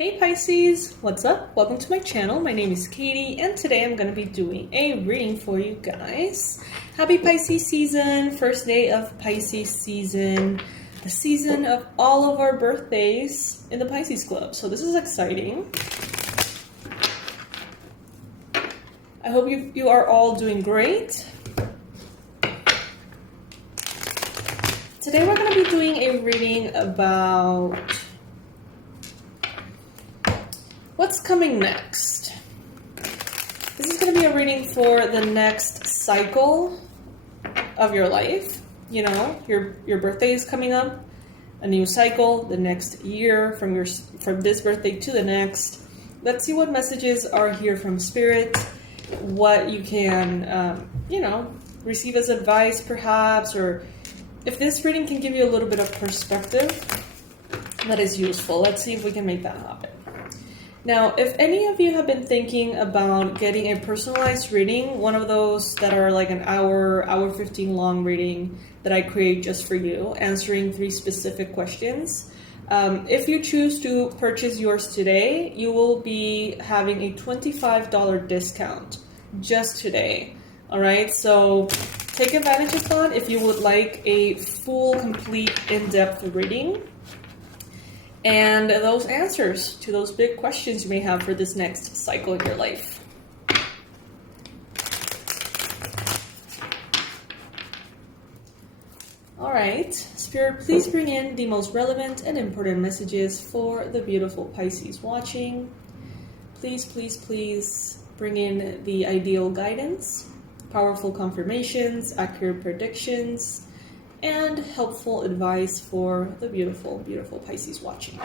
Hey Pisces, what's up? Welcome to my channel. My name is Katie and today I'm going to be doing a reading for you guys. Happy Pisces season, first day of Pisces season, the season of all of our birthdays in the Pisces Club. So this is exciting. I hope you are all doing great. Today we're going to be doing a reading about what's coming next. This is going to be a reading for the next cycle of your life. You know, your birthday is coming up, a new cycle, the next year from this birthday to the next. Let's see what messages are here from Spirit, what you can, receive as advice perhaps, or if this reading can give you a little bit of perspective that is useful. Let's see if we can make that happen. Now, if any of you have been thinking about getting a personalized reading, one of those that are like an hour 15 long reading that I create just for you, answering 3 specific questions, if you choose to purchase yours today, you will be having a $25 discount just today. All right, so take advantage of that if you would like a full, complete, in-depth reading and those answers to those big questions you may have for this next cycle in your life. All right, Spirit, please bring in the most relevant and important messages for the beautiful Pisces watching. Please, please, please bring in the ideal guidance, powerful confirmations, accurate predictions, and helpful advice for the beautiful, beautiful Pisces watching.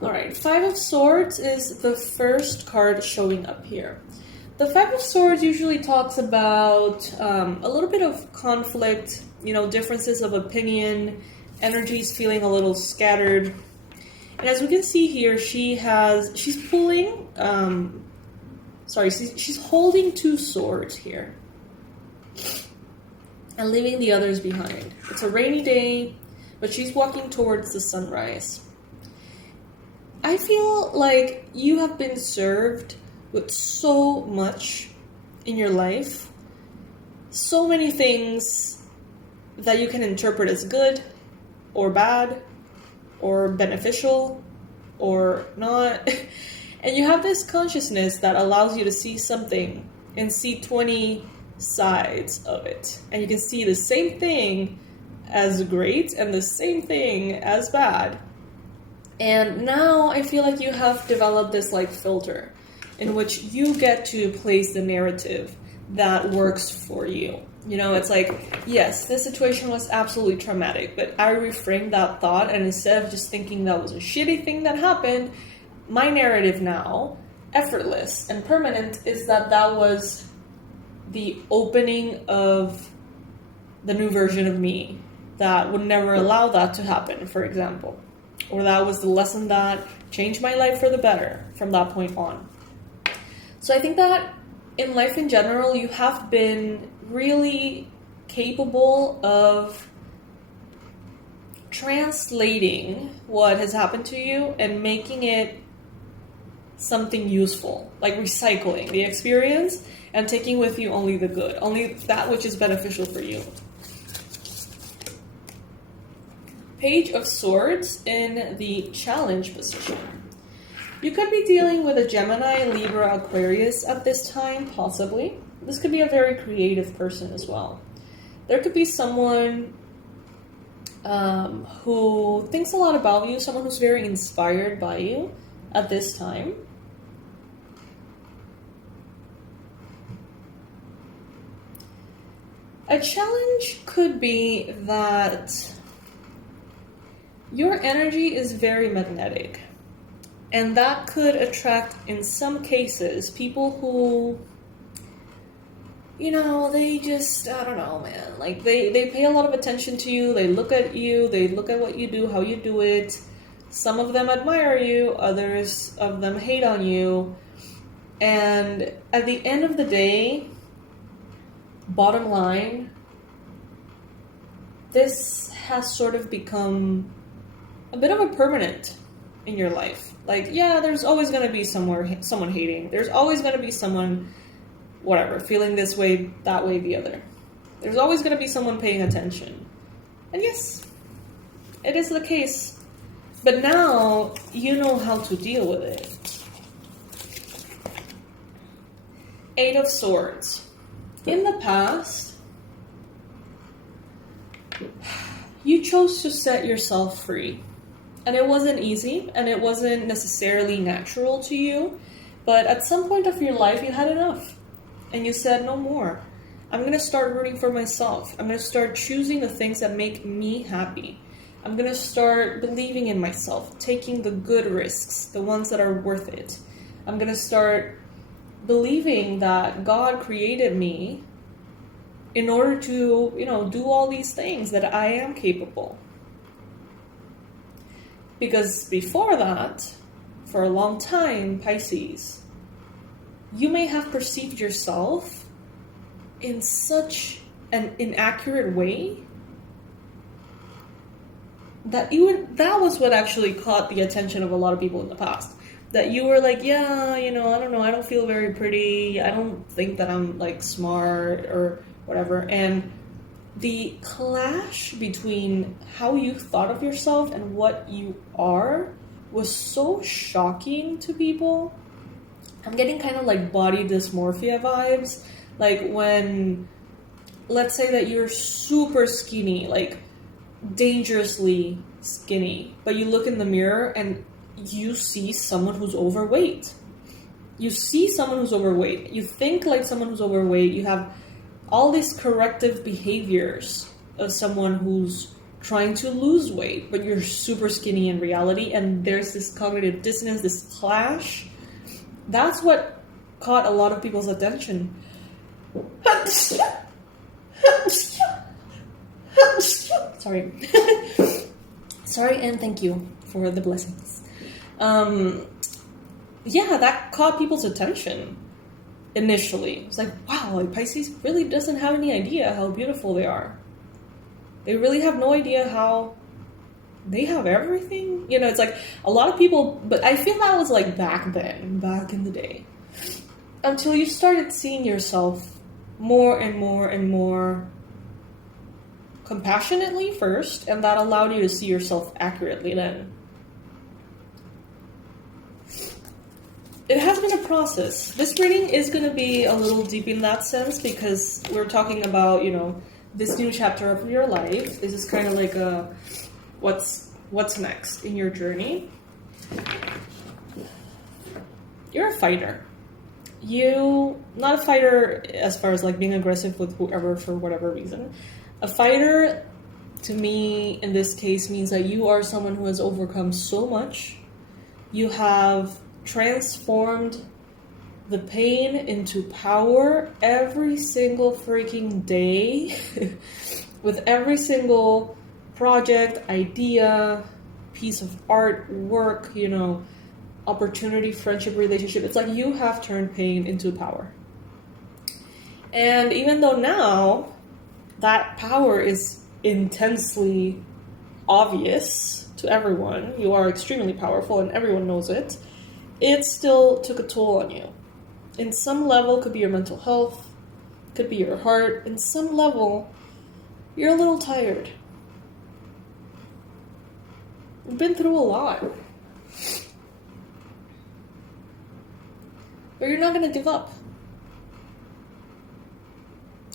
All right, 5 of Swords is the first card showing up here. The 5 of Swords usually talks about a little bit of conflict, differences of opinion, energies feeling a little scattered. And as we can see here, she's holding 2 swords here and leaving the others behind. It's a rainy day, but she's walking towards the sunrise. I feel like you have been served with so much in your life, so many things that you can interpret as good or bad or beneficial or not. And you have this consciousness that allows you to see something and see 20 sides of it. And you can see the same thing as great and the same thing as bad. And now I feel like you have developed this filter in which you get to place the narrative that works for you. It's like, yes, this situation was absolutely traumatic, but I reframed that thought, and instead of just thinking that was a shitty thing that happened, my narrative now, effortless and permanent, is that was the opening of the new version of me that would never allow that to happen, for example. Or that was the lesson that changed my life for the better from that point on. So I think that in life in general, you have been really capable of translating what has happened to you and making it something useful, like recycling the experience and taking with you only the good, only that which is beneficial for you. Page of Swords in the challenge position. You could be dealing with a Gemini, Libra, Aquarius at this time, possibly. This could be a very creative person as well. There could be someone who thinks a lot about you, someone who's very inspired by you at this time. A challenge could be that your energy is very magnetic, and that could attract, in some cases, people who, they just, I don't know, man, like they pay a lot of attention to you, they look at you, they look at what you do, how you do it. Some of them admire you, others of them hate on you, and at the end of the day, bottom line, this has sort of become a bit of a permanent in your life. Like, yeah, there's always going to be someone hating. There's always going to be someone, whatever, feeling this way, that way, the other. There's always going to be someone paying attention. And yes, it is the case. But now you know how to deal with it. 8 of Swords. In the past, you chose to set yourself free. And it wasn't easy, and it wasn't necessarily natural to you. But at some point of your life, you had enough. And you said, no more. I'm going to start rooting for myself. I'm going to start choosing the things that make me happy. I'm going to start believing in myself, taking the good risks, the ones that are worth it. I'm going to start believing that God created me in order to, do all these things, that I am capable. Because before that, for a long time, Pisces, you may have perceived yourself in such an inaccurate way that was what actually caught the attention of a lot of people in the past. That you were like, yeah, I don't know, I don't feel very pretty, I don't think that I'm like smart or whatever. And the clash between how you thought of yourself and what you are was so shocking to people. I'm getting kind of like body dysmorphia vibes. Like when, let's say that you're super skinny, like dangerously skinny, but you look in the mirror and you see someone who's overweight. You see someone who's overweight. You think like someone who's overweight. You have all these corrective behaviors of someone who's trying to lose weight, but you're super skinny in reality, and there's this cognitive dissonance, this clash. That's what caught a lot of people's attention. Sorry. Sorry, and thank you for the blessings. Yeah, that caught people's attention initially. It's like, wow, like Pisces really doesn't have any idea how beautiful they are. They really have no idea how they have everything. It's like a lot of people, but I feel that was like back then, back in the day. Until you started seeing yourself more and more and more compassionately first, and that allowed you to see yourself accurately then. It has been a process. This reading is going to be a little deep in that sense because we're talking about, this new chapter of your life. This is kind of like a what's next in your journey. You're a fighter. Not a fighter as far as like being aggressive with whoever for whatever reason. A fighter, to me, in this case, means that you are someone who has overcome so much. You have transformed the pain into power every single freaking day with every single project, idea, piece of art, work, opportunity, friendship, relationship. It's like you have turned pain into power. And even though now that power is intensely obvious to everyone, you are extremely powerful and everyone knows it, it still took a toll on you. In some level, could be your mental health, could be your heart. In some level, you're a little tired. You've been through a lot. But you're not going to give up.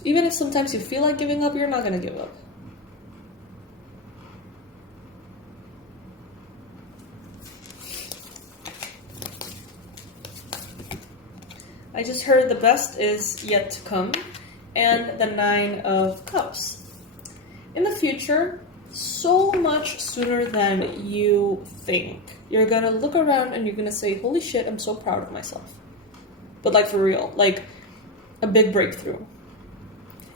Even if sometimes you feel like giving up, you're not going to give up. I just heard the best is yet to come, and the 9 of Cups. In the future, so much sooner than you think, you're gonna look around and you're gonna say, holy shit, I'm so proud of myself. But like for real, like a big breakthrough.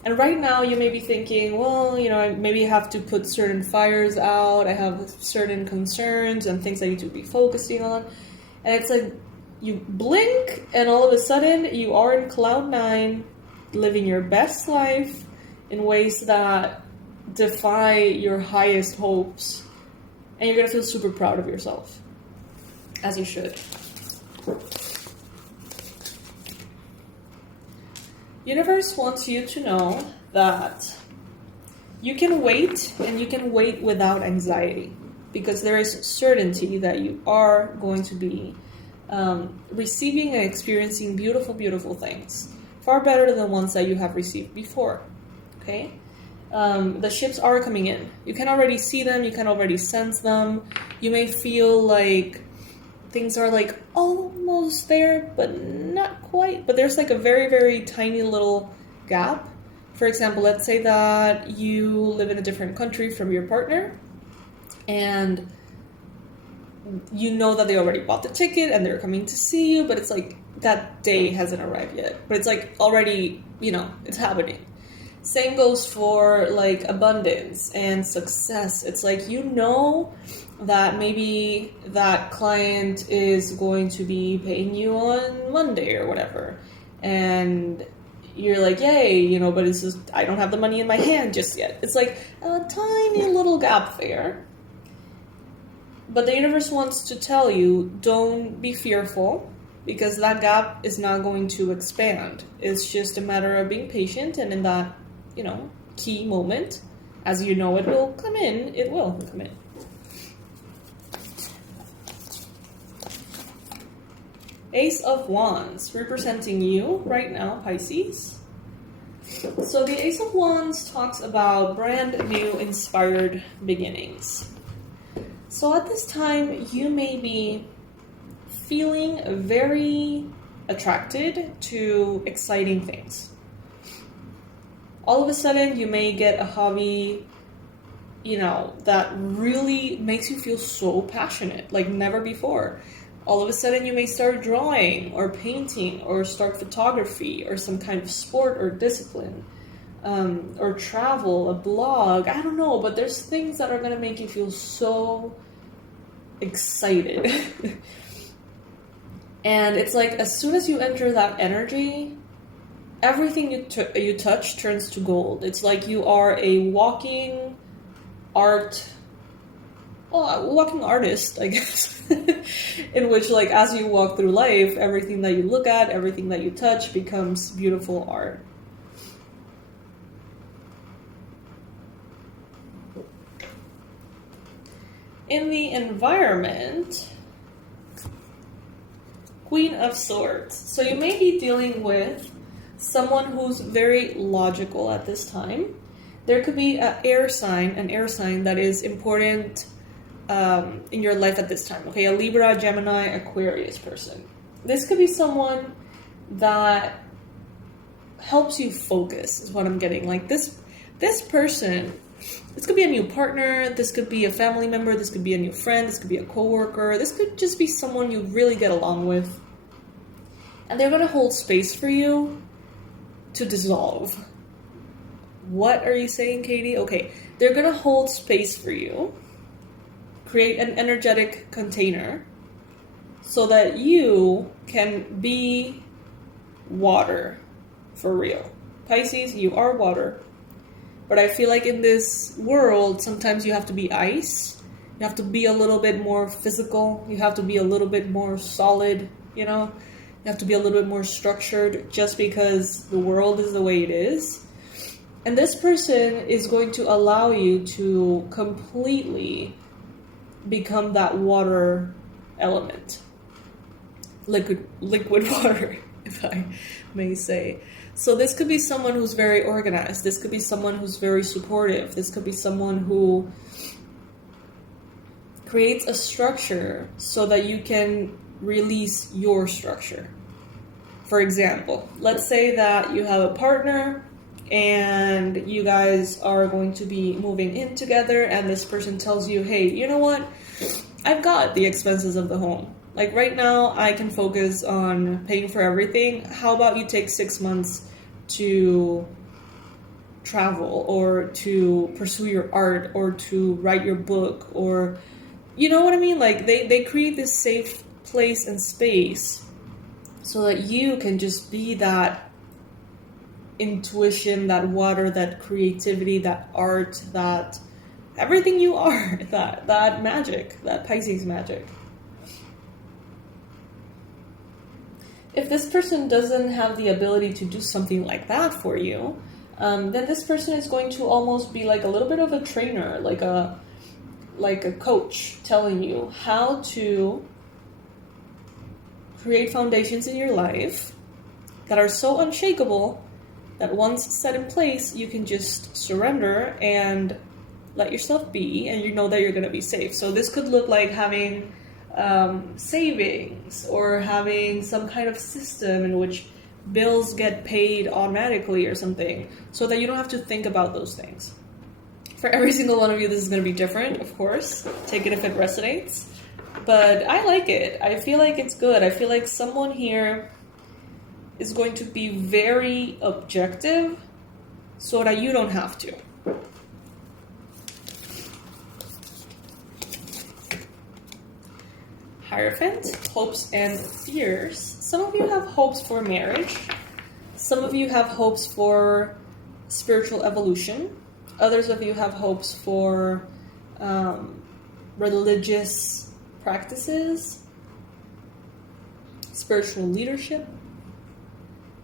And right now you may be thinking, well, I maybe have to put certain fires out, I have certain concerns and things I need to be focusing on. And it's like, you blink, and all of a sudden, you are in cloud 9, living your best life in ways that defy your highest hopes, and you're gonna feel super proud of yourself, as you should. Universe wants you to know that you can wait, and you can wait without anxiety, because there is certainty that you are going to be receiving and experiencing beautiful, beautiful things, far better than the ones that you have received before. Okay? The ships are coming in. You can already see them, you can already sense them. You may feel like things are like almost there, but not quite. But there's like a very, very tiny little gap. For example, let's say that you live in a different country from your partner, and you know that they already bought the ticket and they're coming to see you, but it's like that day hasn't arrived yet. But it's like already, it's happening. Same goes for like abundance and success. It's like, that maybe that client is going to be paying you on Monday or whatever. And you're like, yay, but it's just, I don't have the money in my hand just yet. It's like a tiny little gap there. But the universe wants to tell you, don't be fearful, because that gap is not going to expand. It's just a matter of being patient, and in that, key moment, as you know it will come in, it will come in. Ace of Wands, representing you right now, Pisces. So the Ace of Wands talks about brand new inspired beginnings. So at this time, you may be feeling very attracted to exciting things. All of a sudden, you may get a hobby, that really makes you feel so passionate, like never before. All of a sudden, you may start drawing or painting or start photography or some kind of sport or discipline, or travel, a blog. I don't know, but there's things that are going to make you feel so excited. And it's like, as soon as you enter that energy, everything you touch turns to gold. It's like you are a walking artist, I guess, in which, like, as you walk through life, everything that you look at, everything that you touch becomes beautiful art. In the environment, Queen of Swords. So you may be dealing with someone who's very logical at this time. There could be an air sign that is important in your life at this time. Okay, a Libra, Gemini, Aquarius person. This could be someone that helps you focus, is what I'm getting. Like this person, this could be a new partner, this could be a family member, this could be a new friend, this could be a coworker, this could just be someone you really get along with. And they're going to hold space for you to dissolve. What are you saying, Katie? Okay, they're going to hold space for you, create an energetic container so that you can be water for real. Pisces, you are water. But I feel like in this world, sometimes you have to be ice. You have to be a little bit more physical. You have to be a little bit more solid, You have to be a little bit more structured, just because the world is the way it is. And this person is going to allow you to completely become that water element. Liquid water, if I may say. So this could be someone who's very organized. This could be someone who's very supportive. This could be someone who creates a structure so that you can release your structure. For example, let's say that you have a partner and you guys are going to be moving in together, and this person tells you, hey, you know what? I've got the expenses of the home. Like right now, I can focus on paying for everything. How about you take 6 months to travel, or to pursue your art, or to write your book, or, you know what I mean? Like they create this safe place and space so that you can just be that intuition, that water, that creativity, that art, that everything you are, that magic, that Pisces magic. If this person doesn't have the ability to do something like that for you, then this person is going to almost be like a little bit of a trainer, like a coach telling you how to create foundations in your life that are so unshakable that once set in place, you can just surrender and let yourself be, and you know that you're going to be safe. So this could look like having savings, or having some kind of system in which bills get paid automatically or something, so that you don't have to think about those things. For every single one of you, this is going to be different, of course. Take it if it resonates. But I like it. I feel like it's good. I feel like someone here is going to be very objective so that you don't have to. Hierophant, hopes and fears. Some of you have hopes for marriage. Some of you have hopes for spiritual evolution. Others of you have hopes for religious practices, spiritual leadership.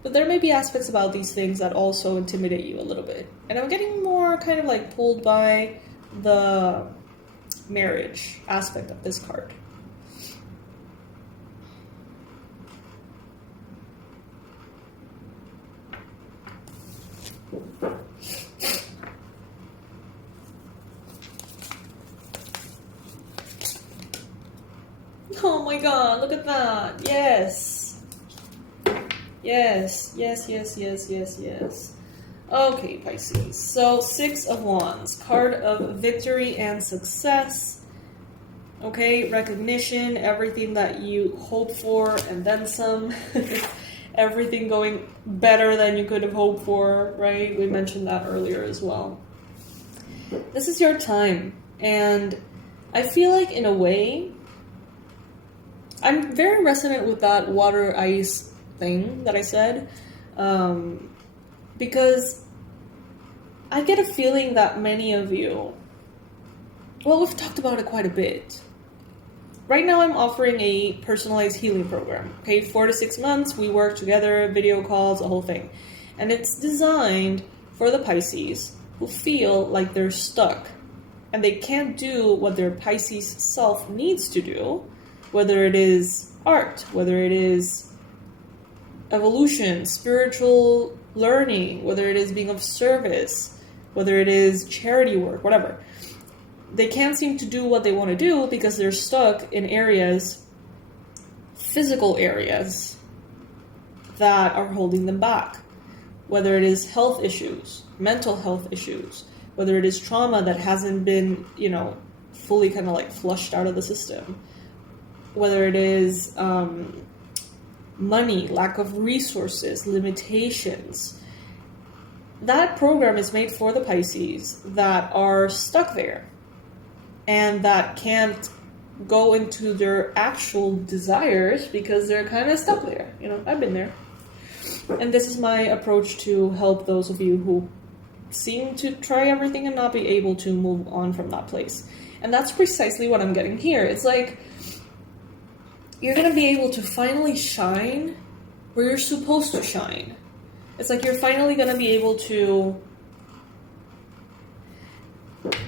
But there may be aspects about these things that also intimidate you a little bit. And I'm getting more kind of like pulled by the marriage aspect of this card. Oh my god, look at that. Yes. Yes, yes, yes, yes, yes, yes. Okay, Pisces. So, 6 of Wands. Card of victory and success. Okay, recognition, everything that you hoped for and then some. Everything going better than you could have hoped for, right? We mentioned that earlier as well. This is your time. And I feel like, in a way, I'm very resonant with that water ice thing that I said, because I get a feeling that many of you, well, we've talked about it quite a bit. Right now I'm offering a personalized healing program, okay, 4 to 6 months, we work together, video calls, the whole thing, and it's designed for the Pisces who feel like they're stuck and they can't do what their Pisces self needs to do, whether it is art, whether it is evolution, spiritual learning, whether it is being of service, whether it is charity work, whatever. They can't seem to do what they want to do because they're stuck in areas, physical areas, that are holding them back. Whether it is health issues, mental health issues, whether it is trauma that hasn't been, fully kind of like flushed out of the system. Whether it is money, lack of resources, limitations. That program is made for the Pisces that are stuck there and that can't go into their actual desires because they're kind of stuck there. I've been there. And this is my approach to help those of you who seem to try everything and not be able to move on from that place. And that's precisely what I'm getting here. It's like, you're going to be able to finally shine where you're supposed to shine. It's like you're finally going to be able to...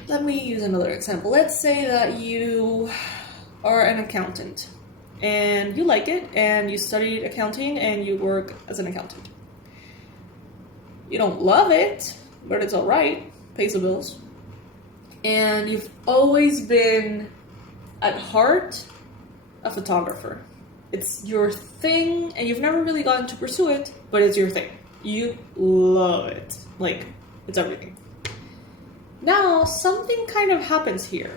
Let me use another example. Let's say that you are an accountant and you like it and you studied accounting and you work as an accountant. You don't love it, but it's all right. Pays the bills. And you've always been, at heart, a photographer. It's your thing, and you've never really gotten to pursue it, but it's your thing. You love it. Like, it's everything. Now, something kind of happens here.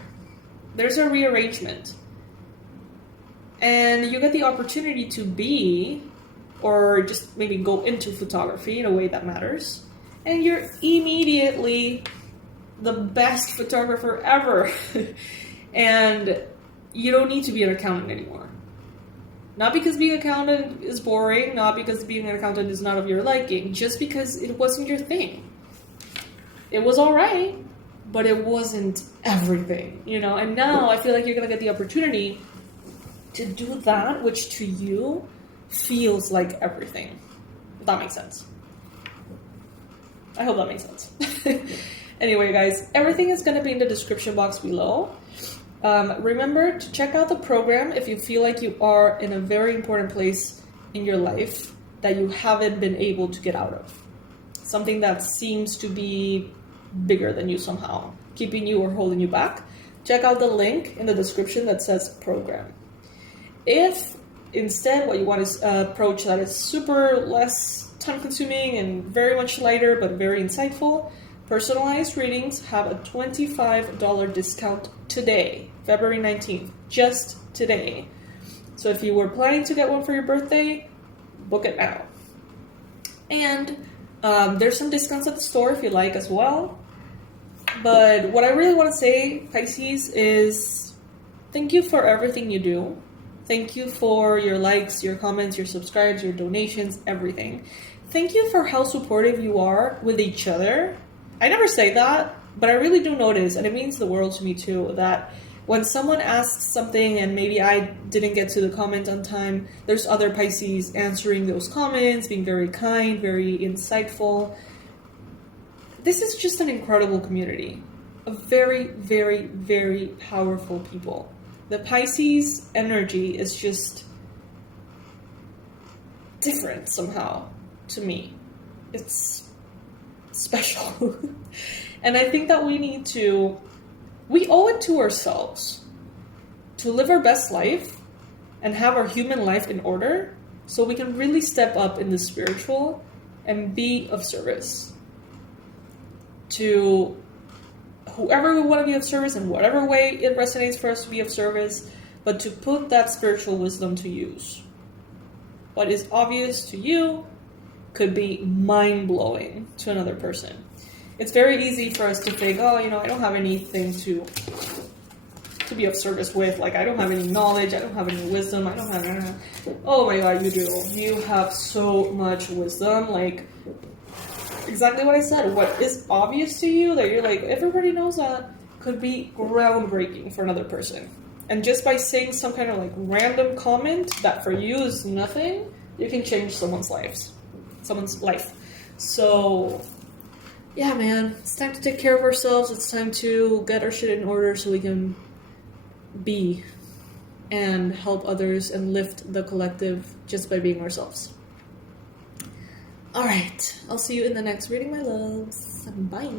There's a rearrangement. And you get the opportunity to be, or just maybe go into photography in a way that matters. And you're immediately the best photographer ever. And you don't need to be an accountant anymore. Not because being an accountant is boring, not because being an accountant is not of your liking, just because it wasn't your thing. It was alright, but it wasn't everything, you know? And now I feel like you're gonna get the opportunity to do that which to you feels like everything. If that makes sense. I hope that makes sense. Anyway, guys, everything is gonna be in the description box below. Remember to check out the program if you feel like you are in a very important place in your life that you haven't been able to get out of. Something that seems to be bigger than you somehow, keeping you or holding you back. Check out the link in the description that says program. If instead what you want is an approach that is super less time consuming and very much lighter but very insightful, personalized readings have a $25 discount today, February 19th, just today. So if you were planning to get one for your birthday, book it now. And there's some discounts at the store if you like as well. But what I really want to say, Pisces, is thank you for everything you do. Thank you for your likes, your comments, your subscribes, your donations, everything. Thank you for how supportive you are with each other. I never say that, but I really do notice, and it means the world to me too, that when someone asks something and maybe I didn't get to the comment on time, there's other Pisces answering those comments, being very kind, very insightful. This is just an incredible community of very, very, very powerful people. The Pisces energy is just different somehow to me. It's special. And I think that we owe it to ourselves to live our best life and have our human life in order so we can really step up in the spiritual and be of service to whoever we want to be of service in whatever way it resonates for us to be of service, but to put that spiritual wisdom to use. What is obvious to you could be mind-blowing to another person. It's very easy for us to think, oh, I don't have anything to be of service with. Like, I don't have any knowledge, I don't have any wisdom, I don't have... Oh my god, you do. You have so much wisdom. Like, exactly what I said. What is obvious to you that you're like, everybody knows that, could be groundbreaking for another person. And just by saying some kind of like random comment that for you is nothing, you can change someone's life. So, yeah, man, it's time to take care of ourselves. It's time to get our shit in order so we can be and help others and lift the collective just by being ourselves. Alright, I'll see you in the next reading, my loves. Bye.